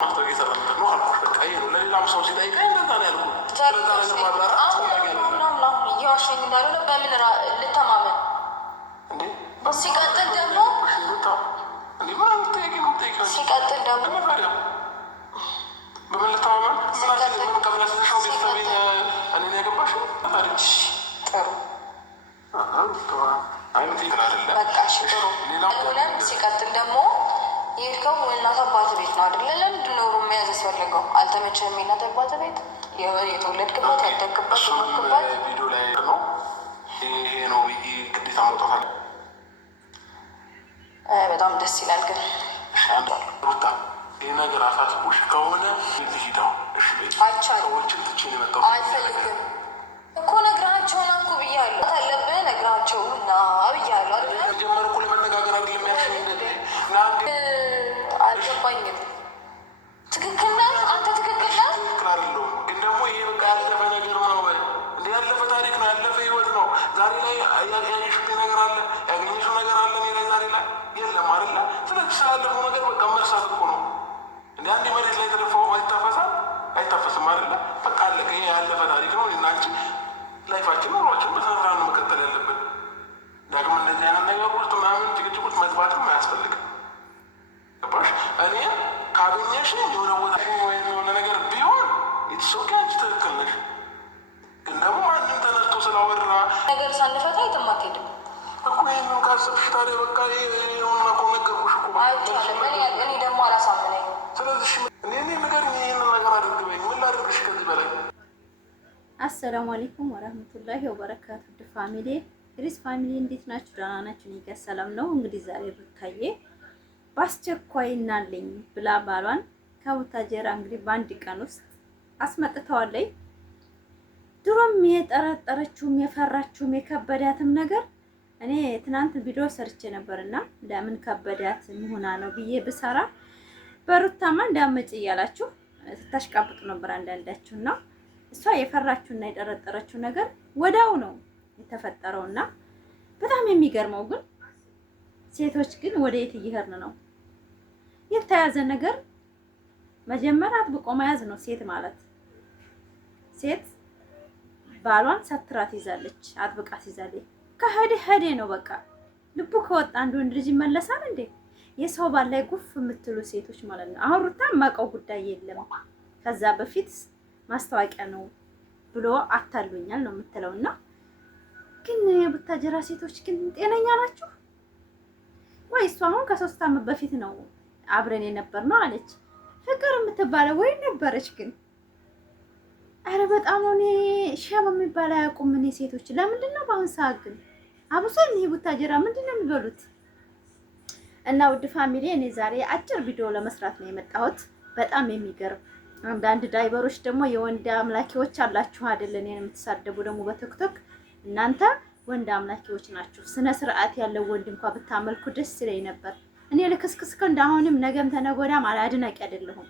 ማስተር እየሰራበት ነው አልኩሽ። በቃ ይሄ ነው ለሌላም ሰው ሲጠይቀኝ እንደዛ ነው ያልኩት። ስለዛ ነገር ማብራራት እያዋሸኝ እንዳልሆነ በምን ልተማመን እንዴ? ሲቀጥል ደግሞ ሲቀጥል ደግሞ በምን ልተማመን? ምን ከብለስሽ ነው ቤተሰቤን እኔን ያገባሽ? ጥሩ ሲቀጥል ደግሞ የሄድከው እናት አባት ቤት ነው አይደለ? ለምንድን ነው ሩም መያዝ ያስፈለገው? አልተመቸህም? የእናት አባት ቤት የተወለድክበት ያደግክበት ሞክበት ቪዲዮ ላይ ነው ይሄ ነው ብዬ ግዴታ መውጣት አለ። በጣም ደስ ይላል። ግን ሩታ ይህ ነገር አሳስቦሽ ከሆነ ልሂዳው ሰዎችን ትቼ ነው የመጣሁት። አልፈልግም እኮ ነግራቸውን አንኩ ብያለሁ። አለብህ ነግራቸው እና ብያለሁ ጀመር እኮ ለመነጋገር አድርግ የሚያሽ አልገባኝም። ትክክል ነህ አንተ፣ ትክክል ነህ። ትክክል አይደለሁም፣ ግን ደግሞ ይሄ በቃ ያለፈ ነገር ነው። እንደ ያለፈ ታሪክ ነው፣ ያለፈ ህይወት ነው። ዛሬ ላይ ያየሽው ነገር አለ፣ ያገኘሽው ነገር አለ። እኔ ላይ ዛሬ ላይ የለም አይደለ? ስለዚህ ስላለፈው ነገር በቃ መርሳት እኮ ነው። እንደ አንድ መሬት ላይ ተደፋው አይታፈሳል? አይታፈስም አይደለ? በቃ አለቀ። ይሄ ያለፈ ታሪክ ነው። እና አንቺ ላይፋችን ኑሯችን በስነስርዓት ነው መቀጠል ያለብን። ዳግም እንደዚህ አይነት ነገር ውስጥ ምናምን ጭቅጭቅ ውስጥ መግባትም አያስፈልግም። ገባሽ? እኔ ካገኘሽ የሆነ ቦታ ወይም የሆነ ነገር ቢሆን የተሶኪ አንቺ ትክክል ነሽ። ግን ደግሞ ማንም ተነስቶ ስላወራ ነገር ሳንፈታ የትም አትሄድም እኮ። ይህንን ካሰብሽ ታዲያ በቃ ሆና እኮ ነገርኩሽ እኮ አይቻልም። እኔ ደግሞ አላሳምነኝም። ስለዚህ እኔ ነገር ይህንን ነገር አድርግ በይኝ። ምን ላድርግሽ ከዚህ በላይ? አሰላሙ አለይኩም ወራህመቱላሂ ወበረካቱ። ፋሚሊ ሪስ ፋሚሊ እንዴት ናችሁ? ደህና ናችሁ? እኔ ጋር ሰላም ነው። እንግዲህ ዛሬ ሩታዬ በአስቸኳይ እናለኝ ብላ ባሏን ከቡታጀራ እንግዲህ በአንድ ቀን ውስጥ አስመጥተዋለኝ። ድሮም የጠረጠረችውም የፈራችውም የከበዳትም ነገር እኔ ትናንት ቪዲዮ ሰርቼ ነበርና ለምን ከበዳት ሆና ነው ብዬ ብሰራ በሩታማ እንዳመጭ እያላችሁ ስታሽቃብጡ ነበር አንዳንዳችሁና እሷ የፈራችውና የጠረጠረችው ነገር ወዳው ነው የተፈጠረውና በጣም የሚገርመው ግን ሴቶች ግን ወደ የት እየሄድን ነው? የተያዘ ነገር መጀመሪያ አጥብቆ መያዝ ነው። ሴት ማለት ሴት ባሏን ሰትራት ይዛለች፣ አጥብቃት ይዛለች። ከሄደ ነው በቃ። ልቡ ከወጣ አንድ ወንድ ልጅ ይመለሳል እንዴ? የሰው ባል ላይ ጉፍ የምትሉ ሴቶች ማለት ነው። አሁን ሩታ ማቀው ጉዳይ የለም። ከዛ በፊት ማስታወቂያ ነው ብሎ አታሉኛል ነው የምትለውና ግን የቡታጀራ ሴቶች ግን ጤነኛ ናችሁ ወይ? እሱ አሁን ከ3 ዓመት በፊት ነው አብረን የነበር ነው አለች። ፍቅር የምትባለው ወይ ነበረች ግን አረ በጣም ነው። እኔ ሸም የሚባል አያውቁም። እኔ ሴቶች ለምንድን ነው በአሁን ሰዓት ግን አብሶ ይሄ ቡታጀራ ምንድን ነው የሚበሉት? እና ውድ ፋሚሊ እኔ ዛሬ አጭር ቪዲዮ ለመስራት ነው የመጣሁት። በጣም የሚገርም አንዳንድ ዳይበሮች ደግሞ የወንድ አምላኪዎች አላችሁ አይደል? እኔን የምትሳደቡ ደግሞ በቲክቶክ እናንተ ወንድ አምላኪዎች ናችሁ። ስነ ስርዓት ያለው ወንድ እንኳን ብታመልኩ ደስ ይለኝ ነበር። እኔ ልክስክስ እንዳሁንም ነገም ተነጎዳም አድናቂ አይደለሁም።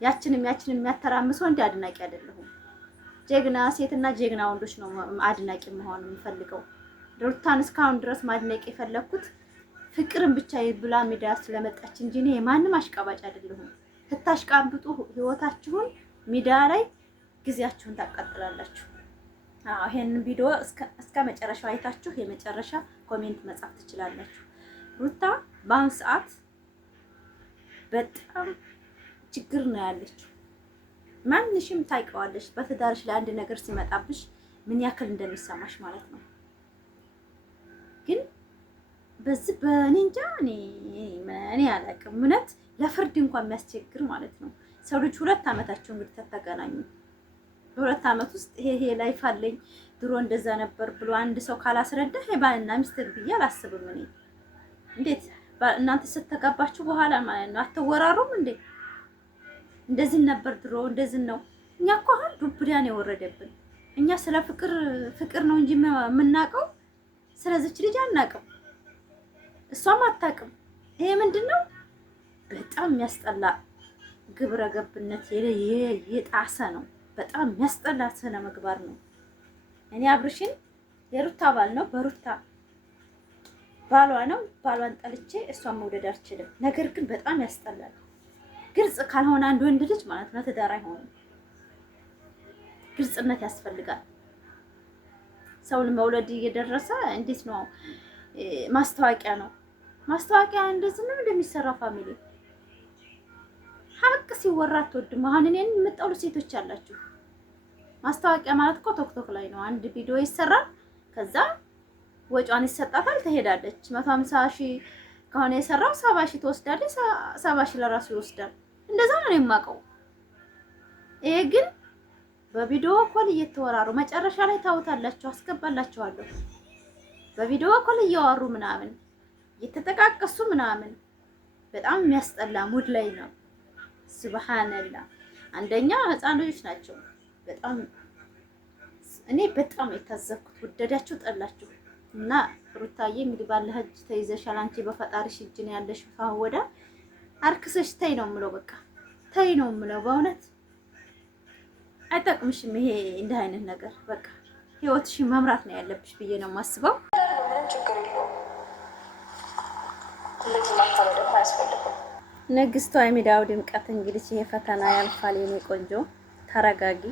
ያችንም የሚያተራምሰው እንደ አድናቂ አይደለሁም። ጀግና ሴትና ጀግና ወንዶች ነው አድናቂ መሆን የምፈልገው። ሩታን እስካሁን ድረስ ማድነቅ የፈለኩት ፍቅርን ብቻ ብላ ሚዲያ ስለመጣች እንጂ እኔ የማንም አሽቃባጭ አይደለሁም። ስታሽቃብጡ ህይወታችሁን ሚዲያ ላይ ጊዜያችሁን ታቃጥላላችሁ። ይሄንን ቪዲዮ እስከ መጨረሻው አይታችሁ የመጨረሻ ኮሜንት መጻፍ ትችላላችሁ። ሩታ በአሁን ሰዓት በጣም ችግር ነው ያለችው። ማንሽም ታውቂዋለሽ። በትዳርሽ ላይ አንድ ነገር ሲመጣብሽ ምን ያክል እንደሚሰማሽ ማለት ነው። ግን በዚህ በእኔ እንጃ እኔ አላውቅም። እውነት ለፍርድ እንኳን የሚያስቸግር ማለት ነው። ሰው ልጅ 2 ዓመታቸው እንግዲህ ተገናኙ። በ2 ዓመት ውስጥ ይሄ ላይፍ አለኝ ድሮ እንደዛ ነበር ብሎ አንድ ሰው ካላስረዳ ባልና ሚስት ብዬ አላስብም። እኔ እንዴት እናንተ ስትተጋባችሁ በኋላ ማለት ነው አትወራሩም እንዴ? እንደዚህ ነበር ድሮ እንደዚህ ነው። እኛ እኮ አሁን ዱብዳን የወረደብን እኛ ስለ ፍቅር ነው እንጂ የምናውቀው ስለዚች ልጅ አናውቅም። እሷም አታውቅም። ይሄ ምንድነው? በጣም የሚያስጠላ ግብረ ገብነት የጣሰ ነው። በጣም የሚያስጠላ ስነ ምግባር ነው። እኔ አብርሽን የሩታ ባል ነው፣ በሩታ ባሏ ነው። ባሏን ጠልቼ እሷን መውደድ አልችልም። ነገር ግን በጣም ያስጠላል። ግልጽ ካልሆነ አንድ ወንድ ልጅ ማለት ነው ትዳር አይሆንም። ግልጽነት ያስፈልጋል። ሰውን መውለድ እየደረሰ እንዴት ነው ማስታወቂያ ነው ማስታወቂያ እንደዚህ ነው እንደሚሰራ ፋሚሊ ሀቅ ሲወራ አትወድም። አሁን እኔን የምጠሉ ሴቶች አላችሁ። ማስታወቂያ ማለት እኮ ቶክቶክ ላይ ነው። አንድ ቪዲዮ ይሰራል፣ ከዛ ወጪዋን ይሰጣታል፣ ትሄዳለች። 150 ሺህ ከሆነ የሰራው 70 ሺህ ትወስዳለች፣ 70 ሺህ ለራሱ ይወስዳል። እንደዛ ነው የማውቀው። ይሄ ግን በቪዲዮ ኮል እየተወራሩ መጨረሻ ላይ ታውታላችሁ፣ አስገባላችኋለሁ። በቪዲዮ ኮል እያወሩ ምናምን እየተጠቃቀሱ ምናምን በጣም የሚያስጠላ ሙድ ላይ ነው። ሱብሃንአላህ። አንደኛ ህፃን ልጆች ናቸው። በጣም እኔ በጣም የታዘብኩት ወደዳችሁ ጠላችሁ እና ሩታዬ እንግዲህ ባለህ እጅ ተይዘሻል። አንቺ በፈጣሪሽ እጅ ነው ያለሽ። ወዳ አርክሰሽ ተይ ነው የምለው። በቃ ተይ ነው የምለው። በእውነት አይጠቅምሽም ይሄ እንዲህ አይነት ነገር። በቃ ህይወትሽን መምራት ነው ያለብሽ ብዬ ነው የማስበው። ምንም ችግር የለውም። እንደዚህ ማታለል ደግሞ አያስፈልግም። ንግስቷ የሚዲያው ድምቀት እንግዲህ ይሄ ፈተና ያልፋል። የኔ ቆንጆ ተረጋጊ።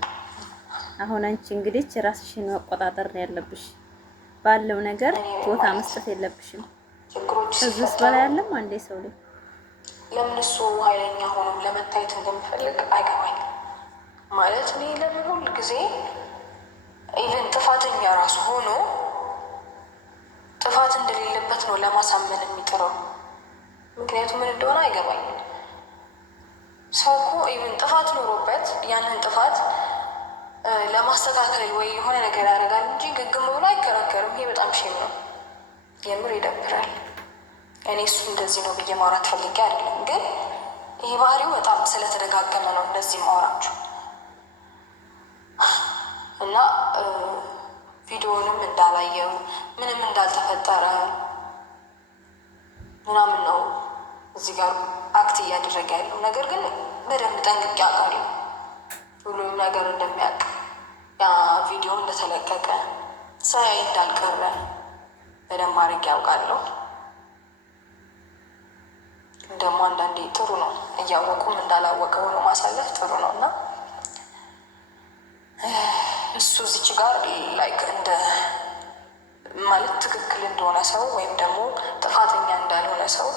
አሁን አንቺ እንግዲህ ራስሽን መቆጣጠር ነው ያለብሽ። ባለው ነገር ቦታ መስጠት የለብሽም። እዚህስ በላይ ያለም አንዴ ሰው ላይ ለምን እሱ ኃይለኛ ሆኖ ለመታየት እንደሚፈልግ አይገባኝም። ማለት እኔ ለምን ሁል ጊዜ ኢቨን ጥፋተኛ ራሱ ሆኖ ጥፋት እንደሌለበት ነው ለማሳመን የሚጥረው። ምክንያቱም ምን እንደሆነ አይገባኝም። ሰው እኮ ኢቨን ጥፋት ኖሮበት ያንን ጥፋት ለማስተካከል ወይ የሆነ ነገር ያደርጋል እንጂ ግግም ብሎ አይከራከርም። ይሄ በጣም ሼም ነው። የምር ይደብራል። እኔ እሱ እንደዚህ ነው ብዬ ማውራት ፈልጌ አይደለም፣ ግን ይሄ ባህሪው በጣም ስለተደጋገመ ነው እንደዚህ ማውራችሁ እና ቪዲዮንም እንዳላየው ምንም እንዳልተፈጠረ ምናምን ነው እዚህ ጋር አክት እያደረገ ያለው። ነገር ግን በደንብ ጠንቅቄ አውቃለሁ ሁሉም ነገር እንደሚያውቅ፣ ያ ቪዲዮ እንደተለቀቀ ሳያይ እንዳልቀረ በደንብ አድርጌ ያውቃለሁ። ደግሞ አንዳንዴ ጥሩ ነው እያወቁም እንዳላወቀ ሆኖ ማሳለፍ ጥሩ ነው እና እሱ እዚች ጋር ላይክ እንደ ማለት ትክክል እንደሆነ ሰው ወይም ደግሞ ጥፋተኛ እንዳልሆነ ሰው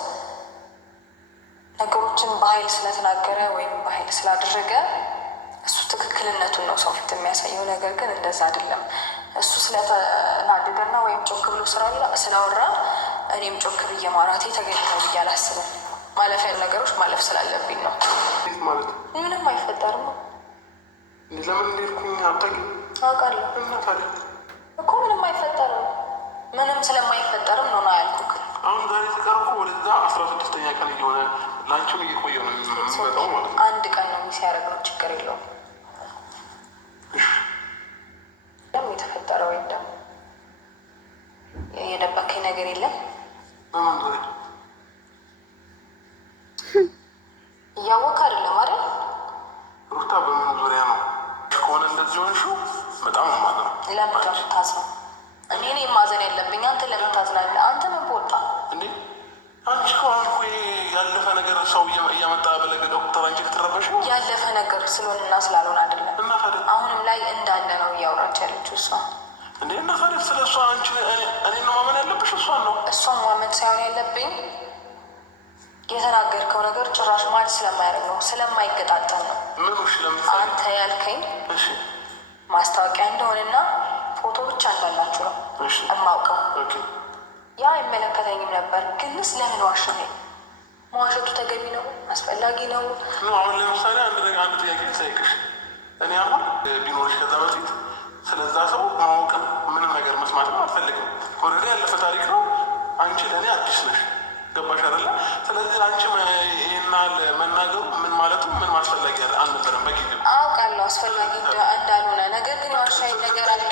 ነገሮችን በኃይል ስለተናገረ ወይም በኃይል ስላደረገ እሱ ትክክልነቱን ነው ሰው ፊት የሚያሳየው። ነገር ግን እንደዛ አይደለም። እሱ ስለተናደደና ወይም ጮክ ብሎ ስላወራ እኔም ጮክ ብዬ ማውራቴ ተገቢ ነው ብዬ አላስብም። ማለፍ ያሉ ነገሮች ማለፍ ስላለብኝ ነው። ምንም አይፈጠርም ነው። ለምን እንደልኩኝ አታውቂም? አውቃለሁ እኮ ምንም አይፈጠርም። ምንም ስለማይፈጠርም ነው ነው ያልኩህ። አሁን ዛሬ ተቀርኩ ወደዛ 16ኛ ቀን እየሆነ ላንቺም እየቆየሁ ነው የሚመጣው ማለት ነው። አንድ ቀን ነው የሚያደርግ ነው፣ ችግር የለውም። ደግሞ የተፈጠረ ወይም ደግሞ የደበከኝ ነገር የለም። በምን ዙሪያ እያወቅህ አይደለም አይደል? ሩታ በምን ዙሪያ ነው ከሆነ እንደዚህ ሆንሽው? በጣም ማለት ነው። ለምን እንደምታዝነው እኔ ነኝ ማዘን ያለብኝ። አንተ ለምን ታዝናለህ? አንተ ምን በወጣ እንዴ? አንቺ ከሆነ እኮ ያለፈ ነገር ሰው እያመጣ በለቀቀ ቁጥር አንቺ ልትረበሽ ነው። ያለፈ ነገር ስለሆነና ስላልሆነ አይደለም። እና ታዲያ አሁንም ላይ እንዳለ ነው እያወራች ያለችው እሷ። እንዴ? እና ታዲያ ስለ እሷ አንቺ እኔ ነው ማመን ያለብሽ? እሷን ነው? እሷን ማመን ሳይሆን ያለብኝ የተናገርከው ነገር ጭራሽ ማለት ስለማያደርግ ነው፣ ስለማይገጣጠም ነው። ምን ውሽ? ለምሳሌ አንተ ያልከኝ እሺ ማስታወቂያ እንደሆነና ፎቶ ብቻ እንዳላችሁ ነው እማውቀው። ያ አይመለከተኝም ነበር፣ ግንስ ለምን ዋሸኸኝ? መዋሸቱ ተገቢ ነው? አስፈላጊ ነው? አሁን ለምሳሌ አንድ ጥያቄ ልጠይቅሽ። እኔ አሁን ቢኖርሽ ከዛ በፊት ስለዛ ሰው ማወቅም ምንም ነገር መስማትም አልፈልግም። ወረዳ ያለፈ ታሪክ ነው። አንቺ ለእኔ አዲስ ነሽ። ገባሽ አይደለ? ስለዚህ አንቺ ይህናል መናገሩ ምን ማለቱ ምን ማስፈላጊ አልነበረም በጊዜው። አውቃለሁ አስፈላጊ እንዳልሆነ፣ ነገር ግን ዋሻይ ነገር አለ።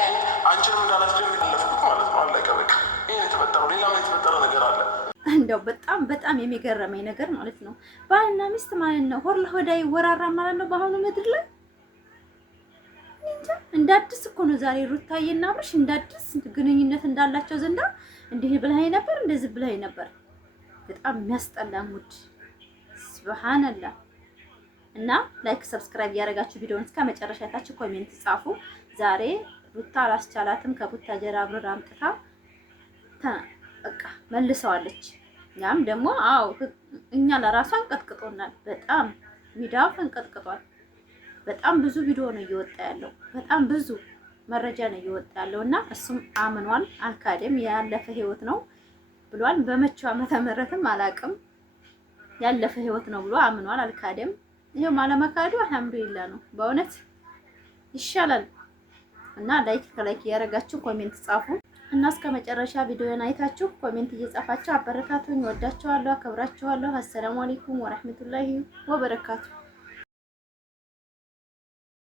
አንቺንም እንዳላስጀምር ያለፍኩት ማለት ነው። አለቀ በቃ። ይህን የተፈጠረው ሌላ ምን የተፈጠረ ነገር አለ? እንደው በጣም በጣም የሚገረመኝ ነገር ማለት ነው ባልና ሚስት ማለት ነው ሆድ ለሆድ ይወራራ ማለት ነው በአሁኑ ምድር ላይ። እንደ አዲስ እኮ ነው ዛሬ ሩታዬና አብርሽ እንደ አዲስ ግንኙነት እንዳላቸው ዘንዳ እንዲህ ብለኸኝ ነበር እንደዚህ ብለኸኝ ነበር። በጣም የሚያስጠላ ሙድ። ሱብሃንአላህ እና ላይክ ሰብስክራይብ ያደረጋችሁ ቪዲዮውን እስከ መጨረሻ ታችሁ ኮሜንት ጻፉ። ዛሬ ሩታ አላስቻላትም ከቡታጀራ አብረራ አምጥታ በቃ መልሰዋለች። ያም ደግሞ አዎ እኛ ለራሷን ቀጥቅጦናል። በጣም ሚዲያው ተንቀጥቅጧል። በጣም ብዙ ቪዲዮ ነው እየወጣ ያለው። በጣም ብዙ መረጃ ነው እየወጣ ያለው እና እሱም አምኗል፣ አልካደም። ያለፈ ህይወት ነው ብሏል። በመቼው ዓመተ ምህረትም አላቅም ያለፈ ህይወት ነው ብሎ አምኗል፣ አልካደም። ይሄው ማለመካዱ አልሐምዱሊላህ ነው። በእውነት ይሻላል። እና ላይክ ያደረጋችሁ ኮሜንት ጻፉ እና እስከ መጨረሻ ቪዲዮን አይታችሁ ኮሜንት እየጻፋችሁ አበረታቱኝ። ወዳችኋለሁ፣ አከብራችኋለሁ። አሰላሙ አለይኩም ወራህመቱላሂ ወበረካቱ።